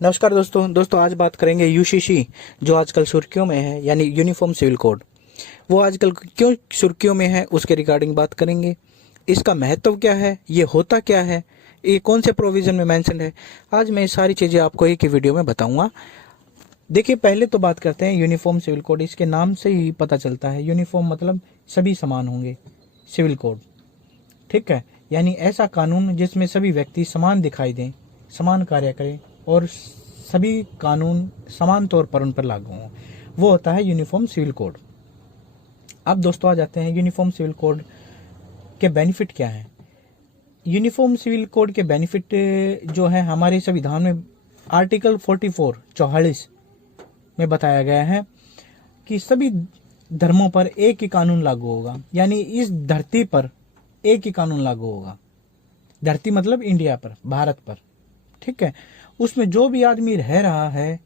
नमस्कार दोस्तों आज बात करेंगे यूसीसी जो आजकल सुर्खियों में है यानी यूनिफॉर्म सिविल कोड। वो आजकल क्यों सुर्खियों में है उसके रिगार्डिंग बात करेंगे। इसका महत्व क्या है, ये होता क्या है, ये कौन से प्रोविज़न में मेंशन है। आज मैं ये सारी चीज़ें आपको एक ही वीडियो में बताऊंगा। देखिए, पहले तो बात करते हैं यूनिफॉर्म सिविल कोड। इसके नाम से ही पता चलता है, यूनिफॉर्म मतलब सभी समान होंगे। सिविल कोड, ठीक है, यानी ऐसा कानून जिसमें सभी व्यक्ति समान दिखाई दें, समान कार्य करें और सभी कानून समान तौर पर उन पर लागू हों, वो होता है यूनिफॉर्म सिविल कोड। अब दोस्तों आ जाते हैं यूनिफॉर्म सिविल कोड के बेनिफिट क्या हैं। यूनिफॉर्म सिविल कोड के बेनिफिट जो है हमारे संविधान में आर्टिकल 44 में बताया गया है कि सभी धर्मों पर एक ही कानून लागू होगा, यानी इस धरती पर एक ही कानून लागू होगा। धरती मतलब इंडिया पर, भारत पर, ठीक है। उसमें जो भी आदमी रह रहा है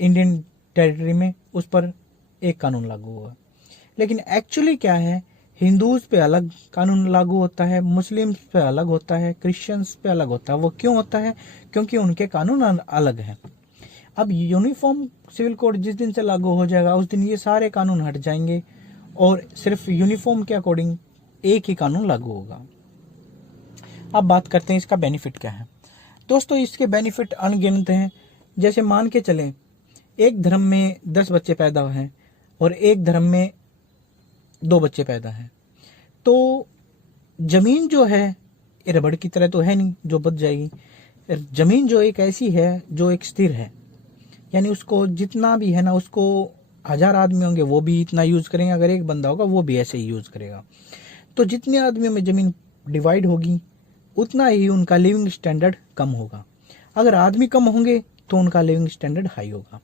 इंडियन टेरिटरी में, उस पर एक कानून लागू होगा। लेकिन एक्चुअली क्या है, हिंदूज पे अलग कानून लागू होता है, मुस्लिम्स पे अलग होता है, क्रिश्चियंस पे अलग होता है। वो क्यों होता है? क्योंकि उनके कानून अलग हैं। अब यूनिफॉर्म सिविल कोड जिस दिन से लागू हो जाएगा उस दिन ये सारे कानून हट जाएंगे और सिर्फ यूनिफॉर्म के अकॉर्डिंग एक ही कानून लागू होगा। अब बात करते हैं इसका बेनिफिट क्या है। दोस्तों, इसके बेनिफिट अनगिनत हैं। जैसे मान के चलें, एक धर्म में 10 बच्चे पैदा हैं और एक धर्म में 2 बच्चे पैदा हैं, तो जमीन जो है ये रबड़ की तरह तो है नहीं जो बच जाएगी। जमीन जो एक ऐसी है जो एक स्थिर है, यानी उसको जितना भी है ना, उसको 1000 आदमी होंगे वो भी इतना यूज करेंगे, अगर एक बंदा होगा वो भी ऐसे ही यूज करेगा। तो जितने आदमियों में जमीन डिवाइड होगी उतना ही उनका लिविंग स्टैंडर्ड कम होगा। अगर आदमी कम होंगे तो उनका लिविंग स्टैंडर्ड हाई होगा।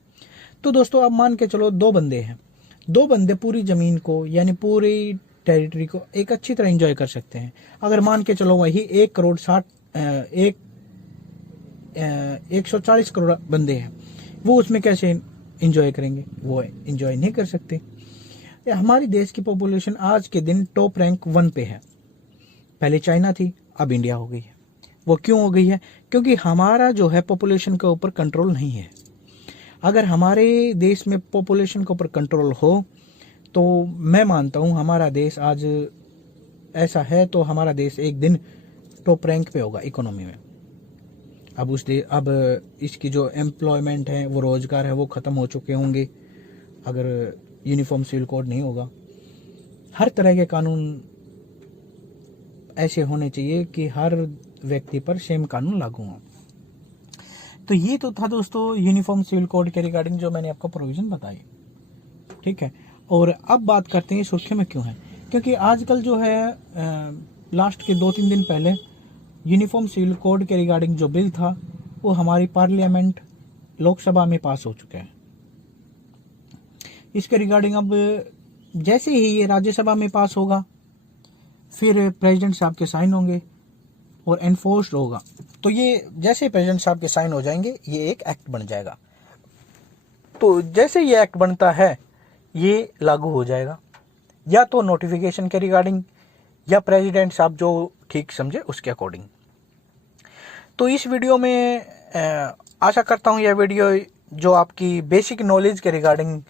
तो दोस्तों, अब मान के चलो 2 बंदे हैं, 2 बंदे पूरी ज़मीन को यानी पूरी टेरिटरी को एक अच्छी तरह एंजॉय कर सकते हैं। अगर मान के चलो वही 140 करोड़ बंदे हैं, वो उसमें कैसे एंजॉय करेंगे? वो एंजॉय नहीं कर सकते। हमारी देश की पॉपुलेशन आज के दिन टॉप रैंक 1 पे है। पहले चाइना थी, अब इंडिया हो गई है। वो क्यों हो गई है? क्योंकि हमारा जो है पॉपुलेशन के ऊपर कंट्रोल नहीं है। अगर हमारे देश में पॉपुलेशन के ऊपर कंट्रोल हो तो मैं मानता हूँ हमारा देश आज ऐसा है, तो हमारा देश एक दिन टॉप रैंक पे होगा इकोनॉमी में। अब इसकी जो एम्प्लॉयमेंट है, वो रोजगार है, वो ख़त्म हो चुके होंगे अगर यूनिफॉर्म सिविल कोड नहीं होगा। हर तरह के कानून ऐसे होने चाहिए कि हर व्यक्ति पर सेम कानून लागू हो। तो ये तो था दोस्तों यूनिफॉर्म सिविल कोड के रिगार्डिंग जो मैंने आपको प्रोविज़न बताई, ठीक है। और अब बात करते हैं सुर्खियों में क्यों है। क्योंकि आजकल जो है लास्ट के 2-3 दिन पहले यूनिफॉर्म सिविल कोड के रिगार्डिंग जो बिल था वो हमारी पार्लियामेंट लोकसभा में पास हो चुका है। इसके रिगार्डिंग अब जैसे ही ये राज्यसभा में पास होगा फिर प्रेसिडेंट साहब के साइन होंगे और एनफोर्स्ड होगा। तो ये जैसे प्रेसिडेंट साहब के साइन हो जाएंगे ये एक एक्ट बन जाएगा। तो जैसे ये एक्ट बनता है ये लागू हो जाएगा, या तो नोटिफिकेशन के रिगार्डिंग या प्रेसिडेंट साहब जो ठीक समझे उसके अकॉर्डिंग। तो इस वीडियो में आशा करता हूँ यह वीडियो जो आपकी बेसिक नॉलेज के रिगार्डिंग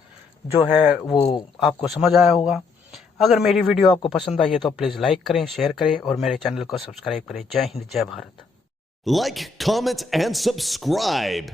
जो है वो आपको समझ आया होगा। अगर मेरी वीडियो आपको पसंद आई है तो प्लीज़ लाइक करें, शेयर करें और मेरे चैनल को सब्सक्राइब करें। जय हिंद, जय Bharat. Like, comment, and subscribe.